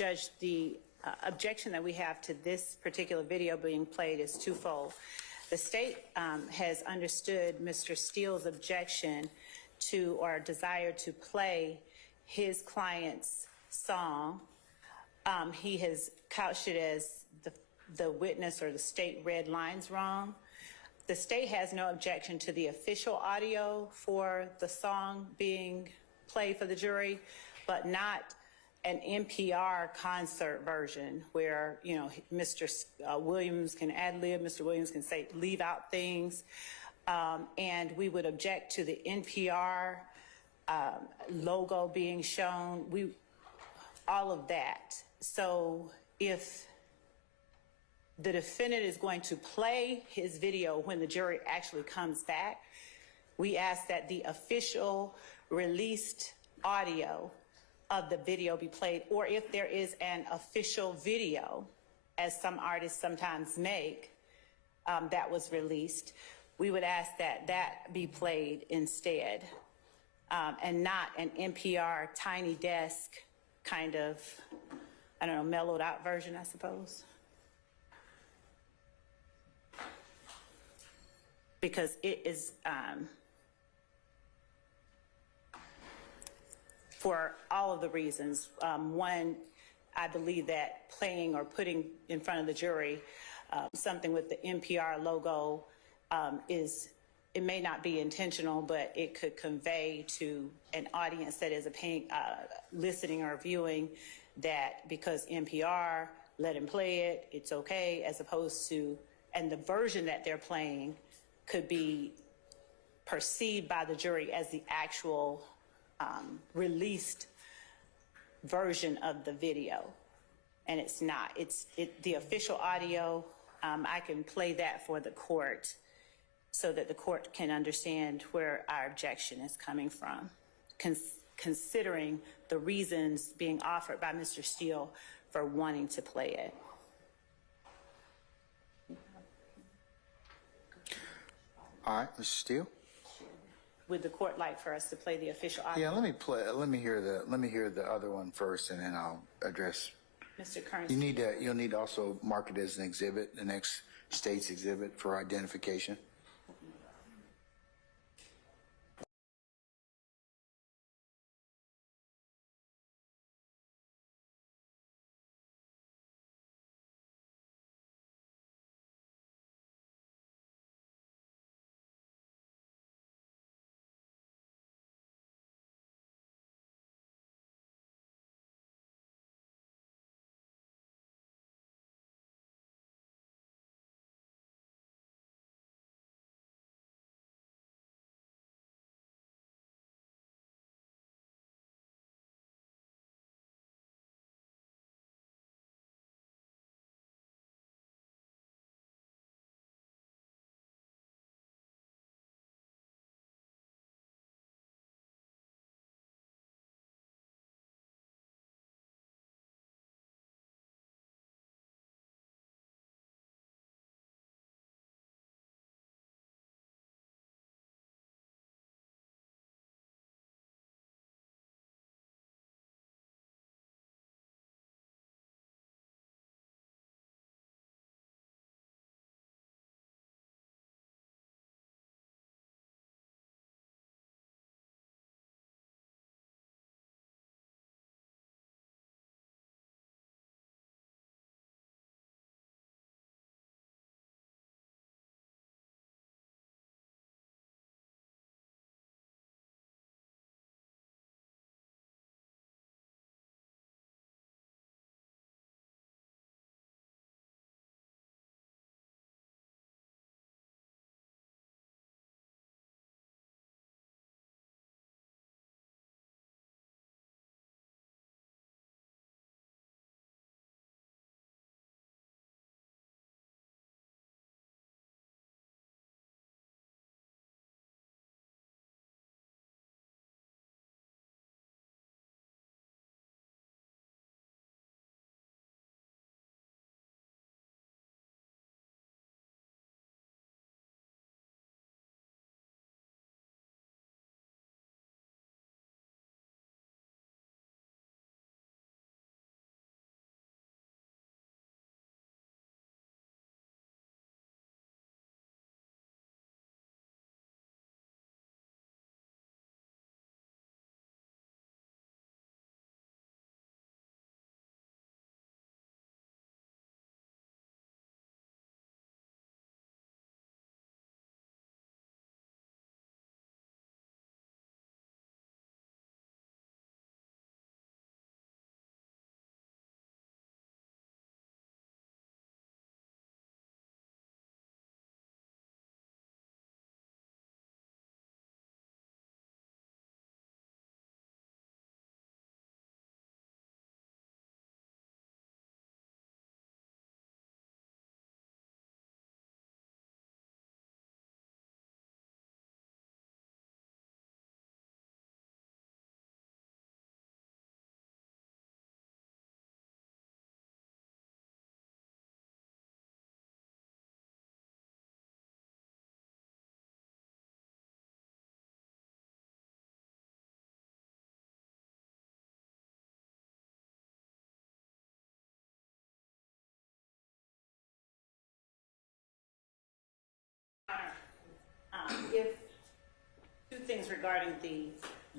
Judge, the objection that we have to this particular video being played is twofold. The state has understood Mr. Steele's objection to or desire to play his client's song. He has couched it as the witness or the state read lines wrong. The state has no objection to the official audio for the song being played for the jury, but not an NPR concert version where, you know, Mr. Williams can ad-lib, Mr. Williams can say, leave out things. And we would object to the NPR logo being shown, all of that. So if the defendant is going to play his video when the jury actually comes back, we ask that the official released audio of the video be played, or if there is an official video, as some artists sometimes make, that was released, we would ask that that be played instead, and not an NPR tiny desk kind of, I don't know, mellowed out version, I suppose. Because it is, for all of the reasons. One, I believe that playing or putting in front of the jury something with the NPR logo it may not be intentional, but it could convey to an audience that is listening or viewing that because NPR let him play it, it's okay, as opposed to, and the version that they're playing could be perceived by the jury as the actual released version of the video. And it's not. It's the official audio. I can play that for the court so that the court can understand where our objection is coming from, considering the reasons being offered by Mr. Steele for wanting to play it. All right, Mr. Steele. Would the court like for us to play the official audio? Yeah, let me hear the other one first, and then I'll address. Mr. Kearns. You'll need to also mark it as an exhibit, the next state's exhibit for identification. If two things regarding the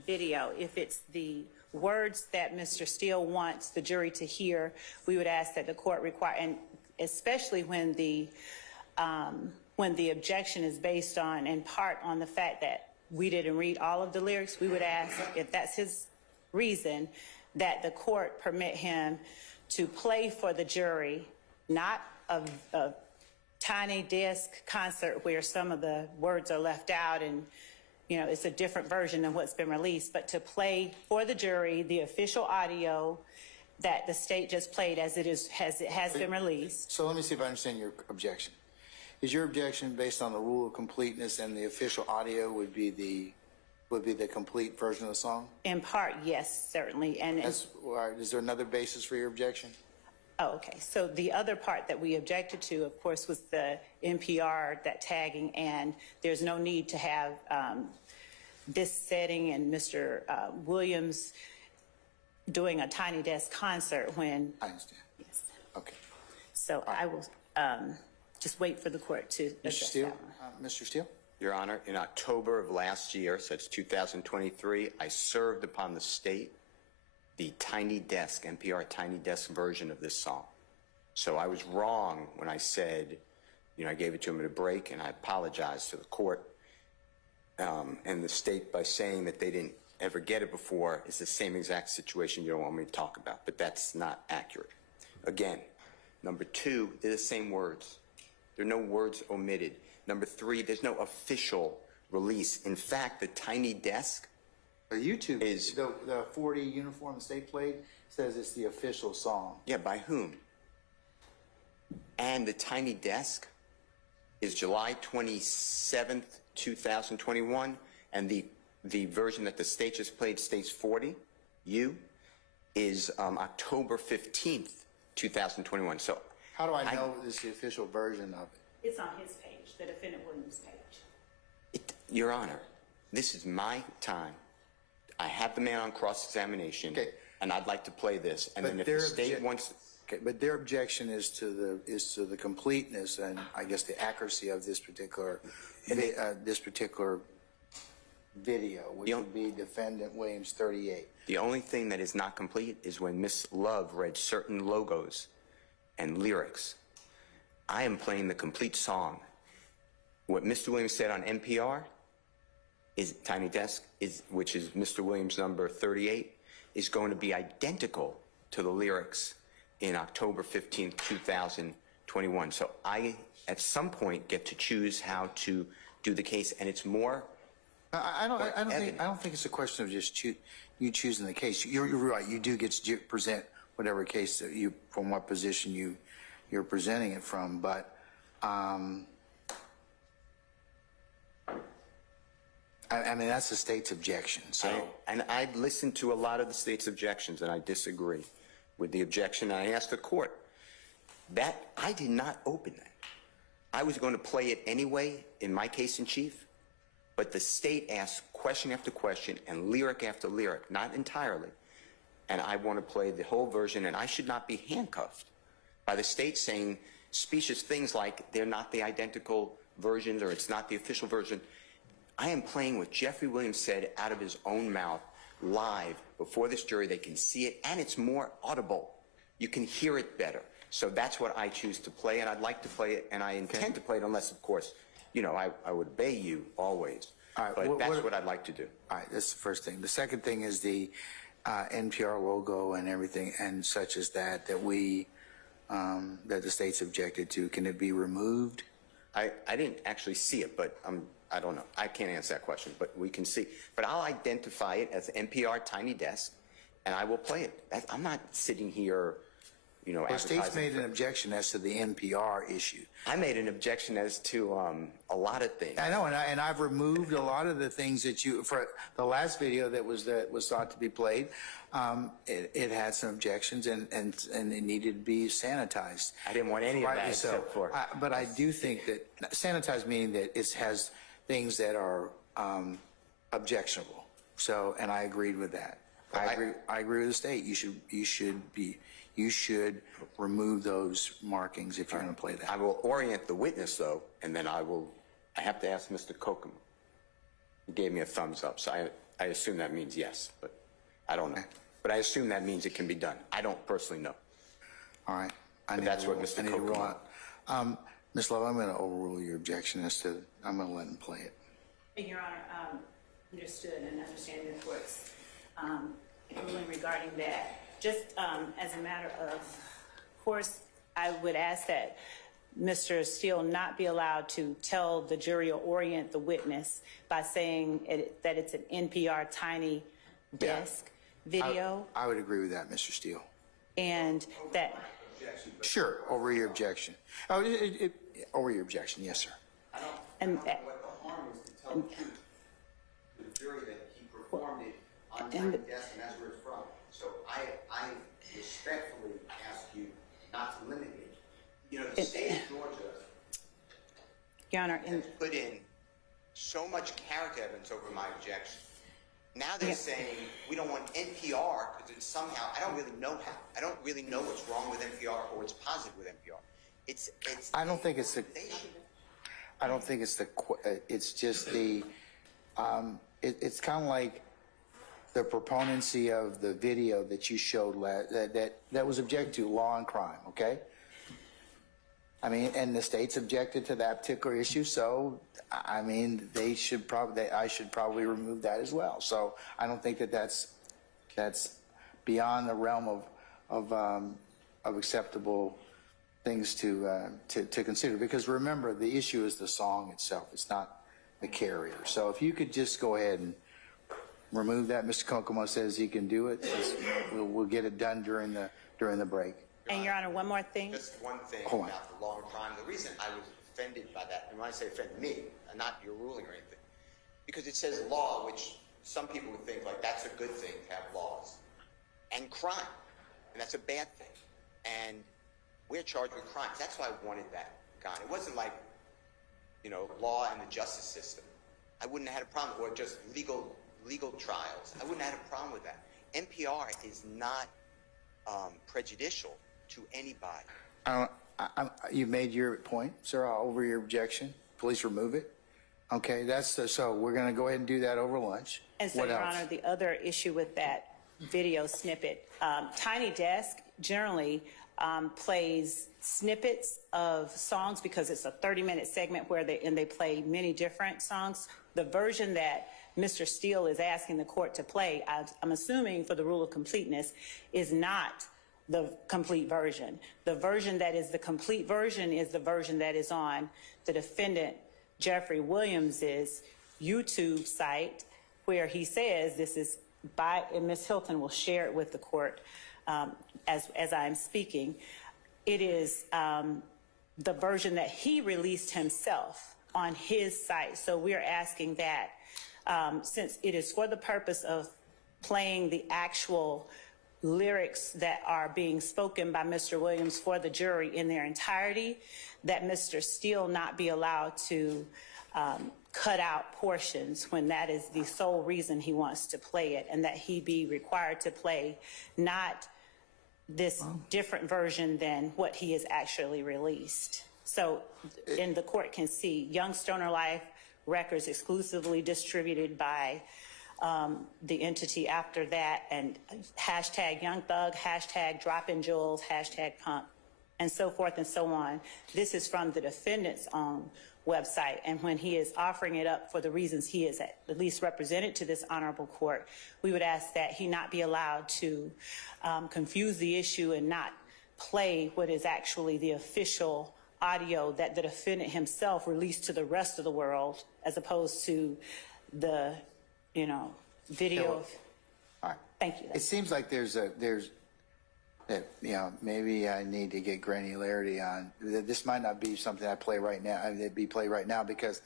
video, if it's the words that Mr. Steele wants the jury to hear, we would ask that the court require, and especially when the objection is based on, in part, on the fact that we didn't read all of the lyrics, we would ask, if that's his reason, that the court permit him to play for the jury, not a tiny disc concert where some of the words are left out and, you know, it's a different version than what's been released, but to play for the jury the official audio that the state just played as it has been released. So let me see if I understand your objection. Is your objection based on the rule of completeness, and the official audio would be the complete version of the song? In part, yes, certainly. And That's, is there another basis for your objection? oh, okay. So the other part that we objected to, of course, was the NPR, that tagging, and there's no need to have this setting and Mr. Williams doing a tiny desk concert when. I understand. Yes. Okay. So I will just wait for the court to address Mr. Steele? that one. Mr. Steele? Your Honor, in October of last year, so it's 2023, I served upon the state the tiny desk, NPR tiny desk version of this song. So I was wrong when I said, you know, I gave it to him at a break, and I apologized to the court. And the state, by saying that they didn't ever get it before, is the same exact situation you don't want me to talk about, but that's not accurate. Again, number two, they're the same words. There are no words omitted. Number three, there's no official release. In fact, the tiny desk YouTube is the 40 uniform the state played says it's the official song. Yeah, by whom? And the tiny desk is July 27th, 2021, and the version that the state just played, states 40, is October 15th, 2021. So how do I know this is the official version of it? It's on his page, the defendant Williams page. Your Honor, this is my time. I have the man on cross-examination, okay, and I'd like to play this. And but then if the state wants, okay, but their objection is to the completeness and I guess the accuracy of this particular video, which would be defendant Williams 38. The only thing that is not complete is when Miss Love read certain logos and lyrics. I am playing the complete song. What Mr. Williams said on NPR is tiny desk, which is Mr. Williams number 38, is going to be identical to the lyrics in October 15th, 2021. So I, at some point, get to choose how to do the case, and it's more. I don't think it's a question of just you choosing the case. You're right. You do get to present whatever case that you, from what position you're presenting it from, but. I mean, that's the state's objection. So, and I listened to a lot of the state's objections, and I disagree with the objection. I asked the court that I did not open that. I was going to play it anyway in my case in chief, but the state asked question after question and lyric after lyric, not entirely. And I want to play the whole version, and I should not be handcuffed by the state saying specious things like they're not the identical versions or it's not the official version. I am playing what Jeffery Williams said out of his own mouth, live, before this jury. They can see it, and it's more audible. You can hear it better. So that's what I choose to play, and I'd like to play it, and I intend to play it unless, of course, you know, I would obey you always. All right, but that's what I'd like to do. All right, that's the first thing. The second thing is the NPR logo and everything, and such as that we that the state's objected to. Can it be removed? I didn't actually see it, but I don't know. I can't answer that question, but we can see. But I'll identify it as NPR Tiny Desk, and I will play it. I'm not sitting here, you know, The state's advertising made an objection as to the NPR issue. I made an objection as to a lot of things. I know, and I've removed a lot of the things that you, for the last video that was thought to be played, it had some objections and it needed to be sanitized. I didn't want any of that except for. But I do think that sanitized meaning that it has things that are objectionable. So, and I agreed with that. I agree with the state. You should remove those markings if you're going to play that. I will orient the witness though, and then I will I have to ask Mr. Kokomo. He gave me a thumbs up, so I assume that means yes, but I don't know. But I assume that means it can be done. I don't personally know. All right. That's what Mr. Kokomo. Ms. Love, I'm going to overrule your objection I'm going to let him play it. Your Honor, understood and understand the court's ruling regarding that. Just as a matter of course, I would ask that Mr. Steele not be allowed to tell the jury or orient the witness by saying that it's an NPR tiny desk video. I would agree with that, Mr. Steele. And that... Sure, over your objection. Over your objection, yes, sir. I don't know what the harm is to tell the truth to the jury that he performed it on time desk and that's where it's from. So I respectfully ask you not to limit me. You know, the state of Georgia Your Honor, has put in so much character evidence over my objection. Now they're saying we don't want NPR because it's somehow, I don't really know how. I don't really know what's wrong with NPR or what's positive with NPR. I don't think it's the. I don't think it's the. It's just the. It's kind of like the proponency of the video that you showed that was objected to, law and crime. Okay. I mean, and the state's objected to that particular issue, so I mean, I should probably remove that as well. So I don't think that's beyond the realm of acceptable things to consider, because remember, the issue is the song itself. It's not the carrier. So if you could just go ahead and remove that. Mr. Kokomo says he can do it. We'll get it done during the break. and Your Honor, one more thing. Just one thing Hold on. about the law and crime. The reason I was offended by that, and when I say offended, me, and not your ruling or anything, because it says law, which some people would think like that's a good thing to have laws, and crime, and that's a bad thing. And we're charged with crimes. That's why I wanted that gone. It wasn't like, law and the justice system. I wouldn't have had a problem, or just legal trials. I wouldn't have had a problem with that. NPR is not prejudicial to anybody. You made your point, sir. Over your objection. Please remove it. Okay, so we're going to go ahead and do that over lunch. And so, What Your else? Honor, the other issue with that video snippet, Tiny Desk generally plays snippets of songs because it's a 30-minute segment where they play many different songs. The version that Mr. Steele is asking the court to play, I'm assuming for the rule of completeness, is not the complete version. The version that is the complete version is the version that is on the defendant, Jeffery Williams's YouTube site, where he says this is and Ms. Hilton will share it with the court as I'm speaking. It is the version that he released himself on his site. So we're asking that since it is for the purpose of playing the actual lyrics that are being spoken by Mr. Williams for the jury in their entirety, that Mr. Steele not be allowed to cut out portions when that is the sole reason he wants to play it, and that he be required to play not this different version than what he has actually released. So, and the court can see Young Stoner Life records exclusively distributed by the entity after that, and hashtag Young Thug, hashtag Droppin Jewels, hashtag Pump, and so forth and so on. This is from the defendant's own website, and when he is offering it up for the reasons he is at least represented to this honorable court, we would ask that he not be allowed to confuse the issue and not play what is actually the official audio that the defendant himself released to the rest of the world, as opposed to the, video. All right. Thank you. It seems like maybe I need to get granularity on. This might not be something I play right now. It'd be played right now because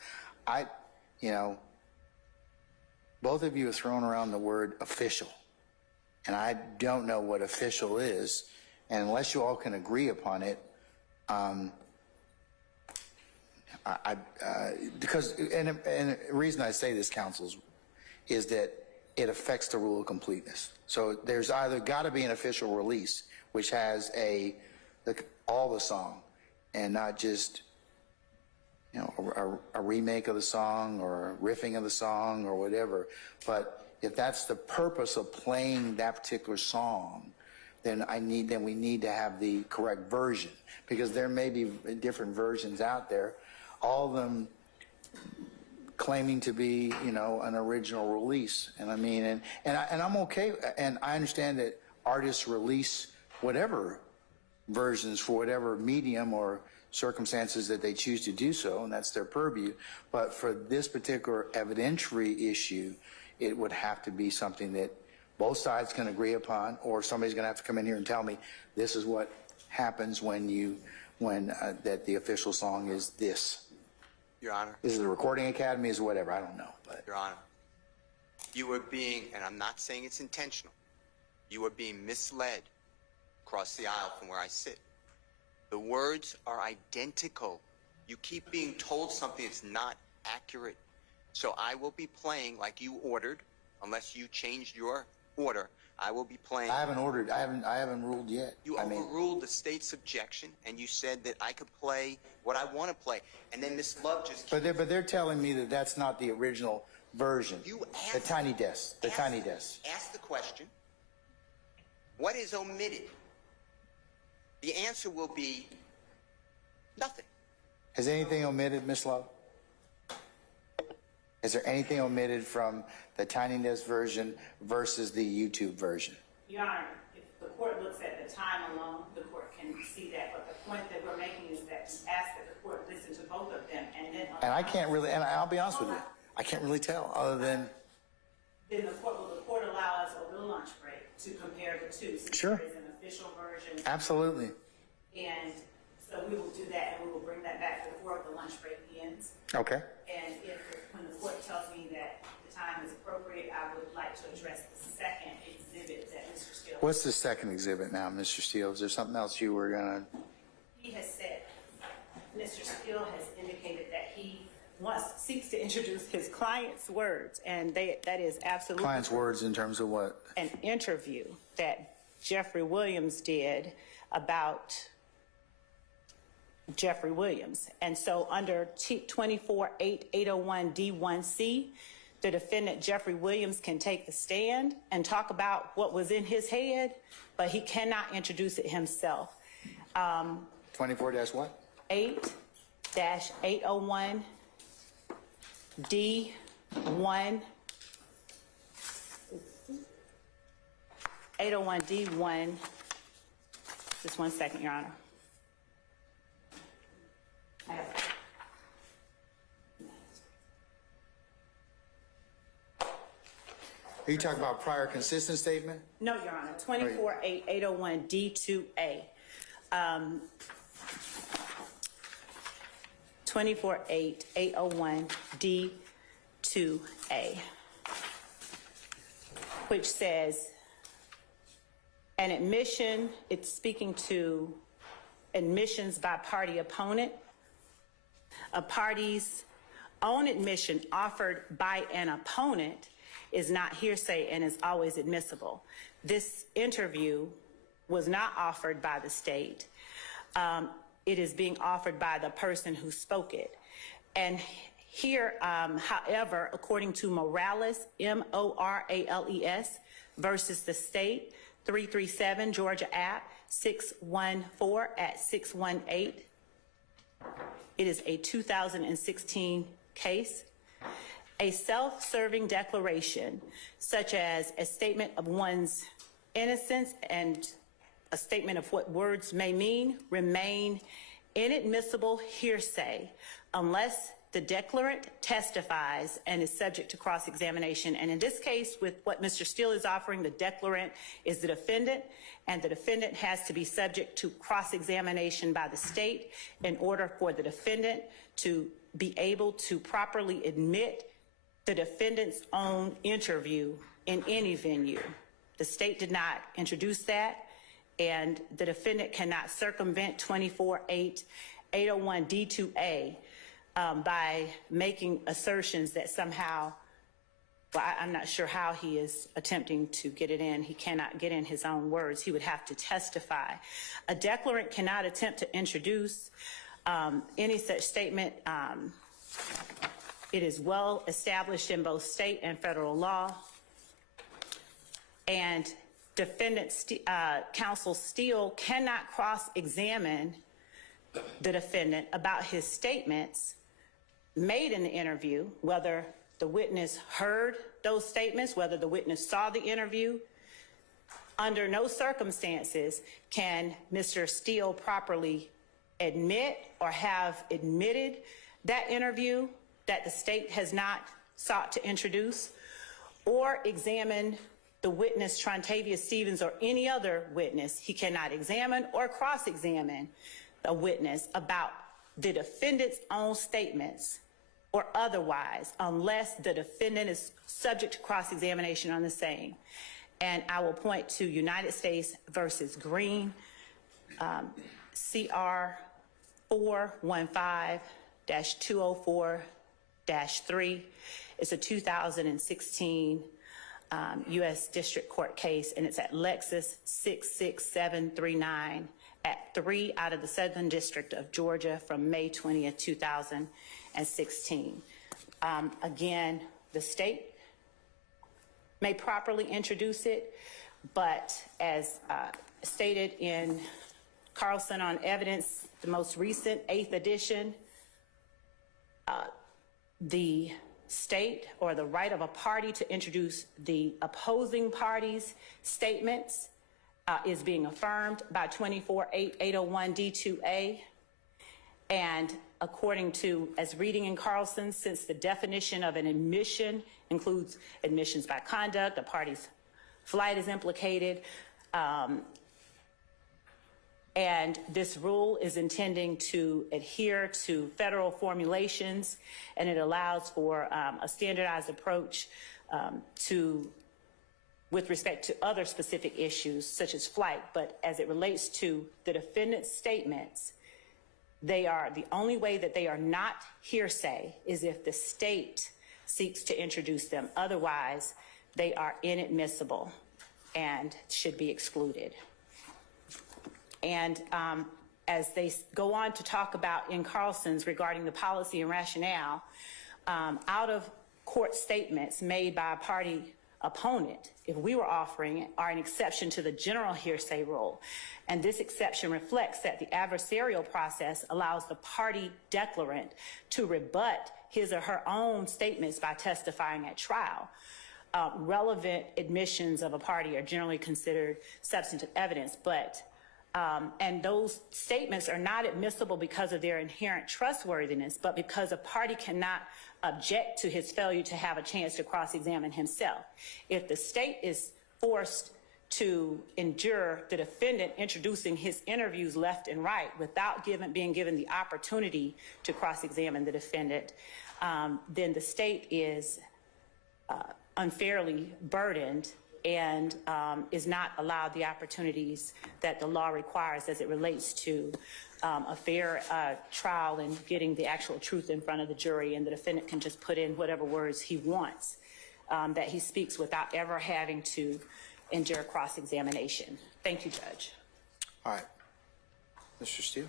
both of you have thrown around the word official, and I don't know what official is, and unless you all can agree upon it, because the reason I say this, counsels, is that it affects the rule of completeness. So there's either got to be an official release, which has all the song, and not just, you know, a remake of the song or a riffing of the song or whatever. But if that's the purpose of playing that particular song, then we need to have the correct version, because there may be different versions out there, all of them claiming to be, you know, an original release. And I mean, and I'm okay, and I understand that artists release whatever versions for whatever medium or circumstances that they choose to do so, and that's their purview. But for this particular evidentiary issue, it would have to be something that both sides can agree upon, or somebody's going to have to come in here and tell me this is what happens when that the official song is this. Your Honor. Is it the Recording Academy? Is it whatever? I don't know. But Your Honor, you are being, and I'm not saying it's intentional, you are being misled across the aisle from where I sit. The words are identical. You keep being told something that's not accurate. So I will be playing like you ordered, unless you changed your order. I will be playing. I haven't ordered. I haven't ruled yet. You overruled the state's objection, and you said that I could play what I want to play. And then Ms. Love just. But they're telling me that that's not the original version. You asked, the tiny desk. The tiny desk. Ask the question. What is omitted? The answer will be nothing. Has anything omitted, Ms. Love? Is there anything omitted from the Tiny Desk version versus the YouTube version? Your Honor, if the court looks at the time alone, the court can see that. But the point that we're making is that we ask that the court listen to both of them, and then. And I can't really, and I'll be honest with you, I can't really tell other than. Then the court allow us over the lunch break to compare the two. Since Sure. there is an official version. Absolutely. And so we will do that, and we will bring that back before the lunch break ends. Okay. And when the court tells me that the time is appropriate, I would like to address the second exhibit that Mr. Steele. What's the second exhibit now, Mr. Steele? Is there something else you were gonna? He has said, Mr. Steele has indicated that he seeks to introduce his client's words, and that is absolutely. Client's words in terms of what? An interview that Jeffery Williams did about Jeffery Williams. And so under 24-801-D1C, the defendant Jeffery Williams can take the stand and talk about what was in his head, but he cannot introduce it himself. 24- what? 8-801-D1. 801-D1. Just 1 second, Your Honor. Are you talking about prior consistent statement? No, Your Honor. 24-8-801-D2A. 24-8-801-D2A, which says an admission, it's speaking to admissions by party opponent. A party's own admission offered by an opponent is not hearsay and is always admissible. This interview was not offered by the state. It is being offered by the person who spoke it. And here, however, according to Morales, M-O-R-A-L-E-S, versus the state, 337 Georgia App, 614 at 618. It is a 2016 case. A self-serving declaration, such as a statement of one's innocence and a statement of what words may mean, remain inadmissible hearsay unless the declarant testifies and is subject to cross-examination. And in this case, with what Mr. Steele is offering, the declarant is the defendant, and the defendant has to be subject to cross-examination by the state in order for the defendant to be able to properly admit the defendant's own interview in any venue. The state did not introduce that, and the defendant cannot circumvent 24-8-801-D2A by making assertions that somehow, well, I'm not sure how he is attempting to get it in. He cannot get in his own words. He would have to testify. A declarant cannot attempt to introduce Any such statement, it is well established in both state and federal law, and defendant counsel Steele cannot cross-examine the defendant about his statements made in the interview, whether the witness heard those statements, whether the witness saw the interview. Under no circumstances can Mr. Steele properly admit or have admitted that interview that the state has not sought to introduce, or examine the witness Trontavia Stevens or any other witness. He cannot examine or cross-examine a witness about the defendant's own statements or otherwise, unless the defendant is subject to cross-examination on the same. And I will point to United States versus Green, CR 415-204-3. It's a 2016 U.S. District Court case, and it's at Lexus 66739 at 3 out of the Southern District of Georgia from May 20th, 2016. Again, the state may properly introduce it, but as stated in Carlson on Evidence, the most recent 8th edition, the state or the right of a party to introduce the opposing party's statements is being affirmed by 24-801 D2A. And according to, as reading in Carlson, since the definition of an admission includes admissions by conduct, a party's flight is implicated, and this rule is intending to adhere to federal formulations, and it allows for a standardized approach with respect to other specific issues such as flight. But as it relates to the defendant's statements, they are, the only way that they are not hearsay is if the state seeks to introduce them. Otherwise, they are inadmissible and should be excluded. And as they go on to talk about in Carlson's regarding the policy and rationale, out of court statements made by a party opponent, if we were offering it, are an exception to the general hearsay rule. And this exception reflects that the adversarial process allows the party declarant to rebut his or her own statements by testifying at trial. Relevant admissions of a party are generally considered substantive evidence, but and those statements are not admissible because of their inherent trustworthiness, but because a party cannot object to his failure to have a chance to cross-examine himself. If the state is forced to endure the defendant introducing his interviews left and right without being given the opportunity to cross-examine the defendant, then the state is unfairly burdened and is not allowed the opportunities that the law requires as it relates to a fair trial and getting the actual truth in front of the jury, and the defendant can just put in whatever words he wants that he speaks without ever having to endure cross-examination. Thank you, Judge. All right. Mr. Steele?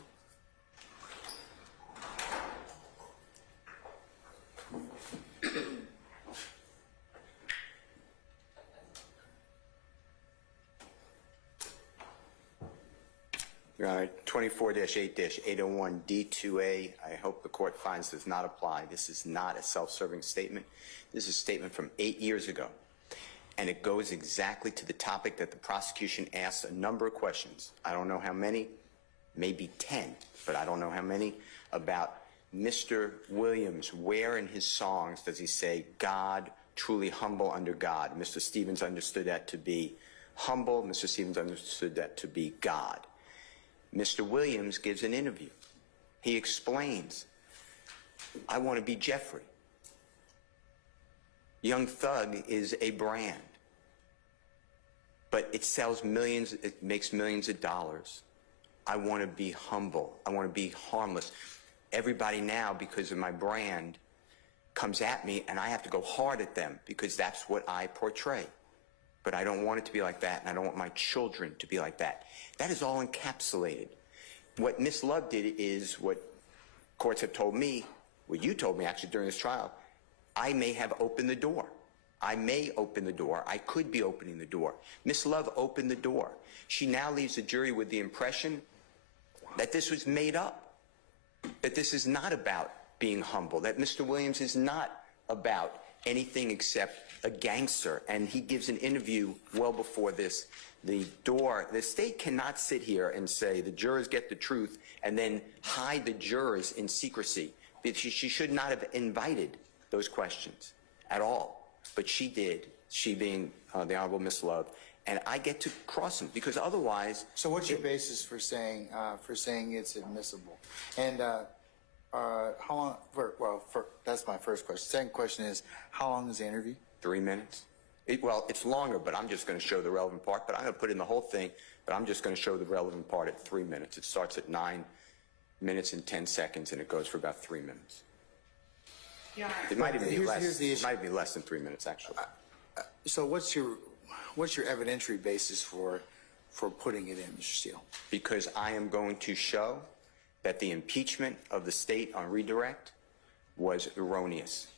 Your Honor, 24-8-801 D2A, I hope the court finds does not apply. This is not a self-serving statement. This is a statement from 8 years ago, and it goes exactly to the topic that the prosecution asked a number of questions. I don't know how many, maybe 10, but I don't know how many, about Mr. Williams. Where in his songs does he say, God, truly humble under God? Mr. Stevens understood that to be humble. Mr. Stevens understood that to be God. Mr. Williams gives an interview. He explains, I want to be Jeffrey. Young Thug is a brand, but it sells millions, it makes millions of dollars. I want to be humble. I want to be harmless. Everybody now, because of my brand, comes at me, and I have to go hard at them because that's what I portray. But I don't want it to be like that, and I don't want my children to be like that. That is all encapsulated. What misled did is what Courts have told me, well, you told me actually during this trial, I may have opened the door. I may open the door. I could be opening the door. Miss Love opened the door. She now leaves the jury with the impression that this was made up, that this is not about being humble, that Mr. Williams is not about anything except a gangster. And he gives an interview well before this. The state cannot sit here and say the jurors get the truth and then hide the jurors in secrecy. She should not have invited those questions at all. But she did, she being the Honorable Miss Love, and I get to cross them because otherwise. So what's your basis for saying it's admissible? And how long? That's my first question. Second question is, how long is the interview? 3 minutes. It's longer, but I'm just going to show the relevant part. But I'm going to put in the whole thing, but I'm just going to show the relevant part at 3 minutes. It starts at 9 minutes and 10 seconds, and it goes for about 3 minutes. Yeah. It might even be less. Here's the issue. It might be less than 3 minutes, actually. So what's your evidentiary basis for putting it in, Mr. Steele? Because I am going to show that the impeachment of the state on redirect was erroneous,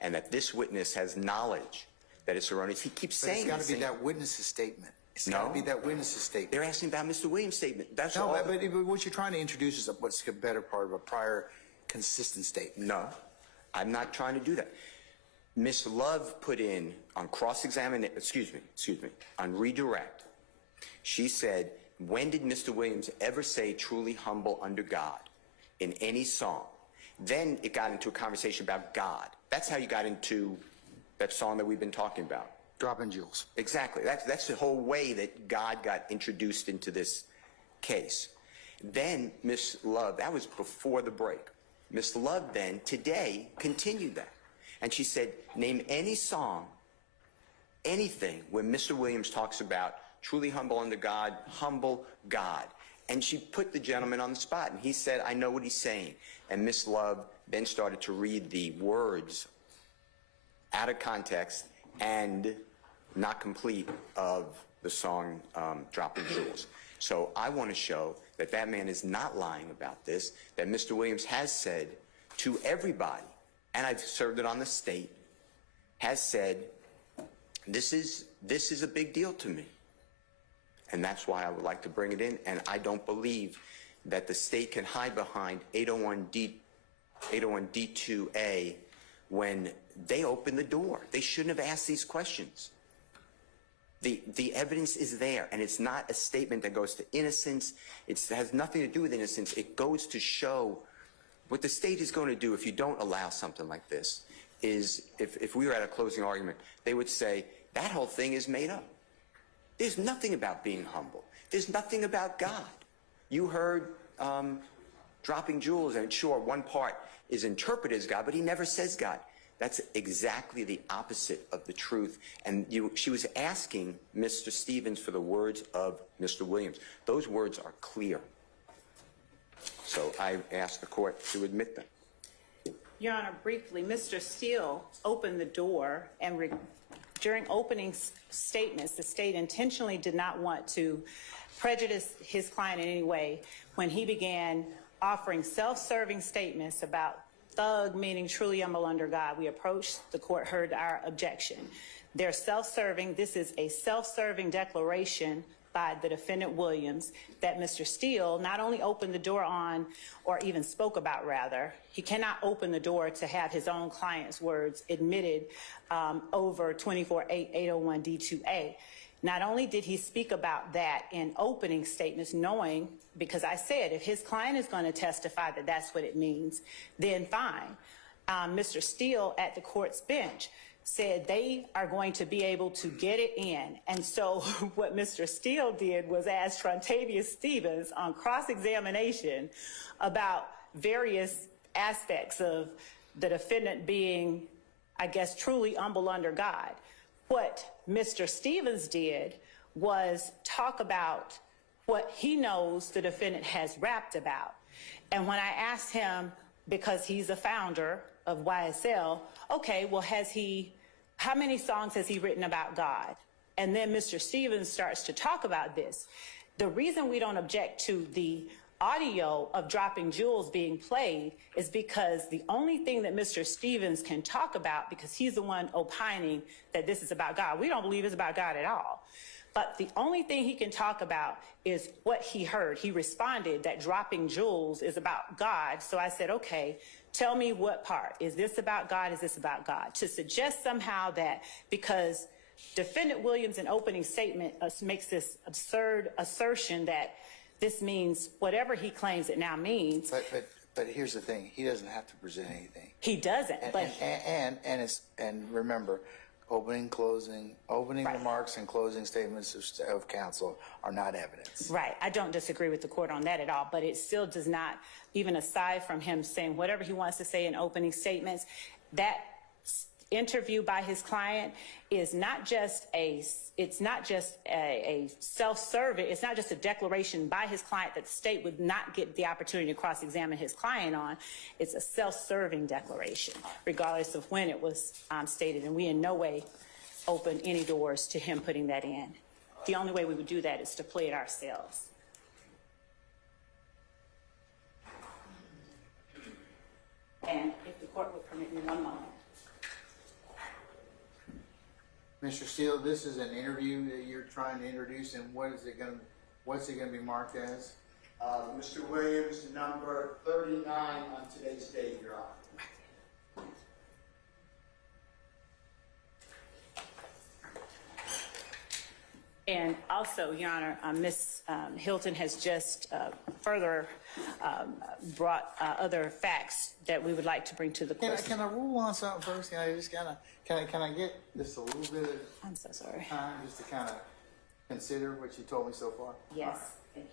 and that this witness has knowledge that it's erroneous. He keeps saying it's got to be that witness's statement. It's got to be that witness's statement. They're asking about Mr. Williams' statement. That's all. No, but what you're trying to introduce is what's a better part of a prior consistent statement. No, I'm not trying to do that. Ms. Love put in on cross-examination, excuse me, on redirect, she said, when did Mr. Williams ever say truly humble under God in any song? Then it got into a conversation about God. That's how you got into that song that we've been talking about. Droppin Jewels. Exactly. That's the whole way that God got introduced into this case. Then Ms. Love, that was before the break. Ms. Love then, today, continued that. And she said, name any song, anything, where Mr. Williams talks about truly humble under God, humble God. And she put the gentleman on the spot, and he said, I know what he's saying. And Ms. Love then started to read the words out of context and not complete of the song Droppin Jewels. So I want to show that that man is not lying about this, that Mr. Williams has said to everybody, and I've served it on the state, has said, this is a big deal to me. And that's why I would like to bring it in, and I don't believe that the state can hide behind 801D2A when they open the door. They shouldn't have asked these questions. The evidence is there, and it's not a statement that goes to innocence. It has nothing to do with innocence. It goes to show what the state is going to do if you don't allow something like this is, if we were at a closing argument, they would say, that whole thing is made up. There's nothing about being humble. There's nothing about God. You heard Droppin Jewels, and sure, one part is interpreted as God, but he never says God. That's exactly the opposite of the truth. And she was asking Mr. Stevens for the words of Mr. Williams. Those words are clear. So I asked the court to admit them. Your Honor, briefly, Mr. Steele opened the door, and during opening statements, the state intentionally did not want to prejudice his client in any way when he began offering self-serving statements about thug, meaning truly humble under God. We approached, the court heard our objection. They're self-serving. This is a self-serving declaration by the defendant Williams that Mr. Steele not only opened the door on, or even spoke about rather, he cannot open the door to have his own client's words admitted over 24-801D2A. Not only did he speak about that in opening statements, knowing, because I said, if his client is going to testify that that's what it means, then fine. Mr. Steele at the court's bench said they are going to be able to get it in. And so what Mr. Steele did was ask Trontavious Stevens on cross-examination about various aspects of the defendant being, I guess, truly humble under God. What Mr. Stevens did was talk about what he knows the defendant has rapped about. And when I asked him, because he's a founder of YSL, okay, well, how many songs has he written about God? And then Mr. Stevens starts to talk about this. The reason we don't object to the audio of Droppin Jewels being played is because the only thing that Mr. Stevens can talk about, because he's the one opining that this is about God. We don't believe it's about God at all. But the only thing he can talk about is what he heard. He responded that Droppin Jewels is about God. So I said, okay, tell me what part. Is this about God? Is this about God? To suggest somehow that because Defendant Williams in opening statement makes this absurd assertion that this means whatever he claims it now means. But here's the thing: he doesn't have to present anything. He doesn't. And remember, opening Right. remarks and closing statements of counsel are not evidence. Right. I don't disagree with the court on that at all, but it still does not, even aside from him saying whatever he wants to say in opening statements, that interview by his client is not just a self-serving, it's not just a declaration by his client that the state would not get the opportunity to cross-examine his client on. It's a self-serving declaration, regardless of when it was stated, and we in no way open any doors to him putting that in. The only way we would do that is to play it ourselves. And if the court would permit me one moment. Mr. Steele, this is an interview that you're trying to introduce, and what's it going to be marked as? Mr. Williams, number 39 on today's date, Your Honor. And also, Your Honor, Ms. Hilton has just further brought other facts that we would like to bring to the court. Can I rule on something first? Can I get just a little bit of I'm so sorry. time just to kind of consider what you told me so far? Yes, All right. thank you.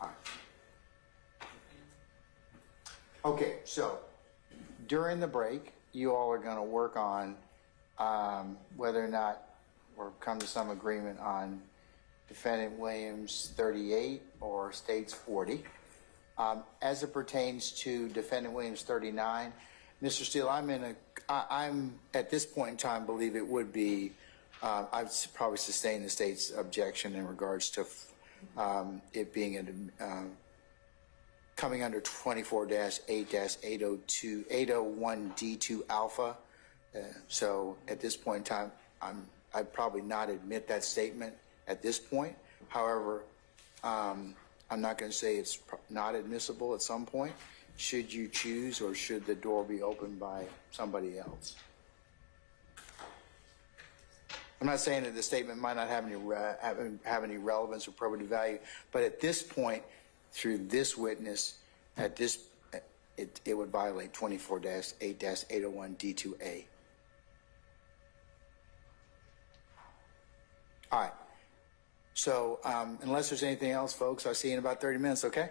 All right. Okay, so during the break, you all are going to work on whether or not or come to some agreement on Defendant Williams 38 or State's 40. As it pertains to Defendant Williams 39, Mr. Steele, I'm at this point in time believe it would be, I'd probably sustain the State's objection in regards to it being coming under 24-8-801D2 alpha. So at this point in time, I'd probably not admit that statement at this point. However, I'm not going to say it's not admissible at some point. Should you choose, or should the door be opened by somebody else? I'm not saying that the statement might not have any relevance or probative value, but at this point, through this witness, it would violate 24-8-801D2A. All right. So unless there's anything else, folks, I'll see you in about 30 minutes, okay?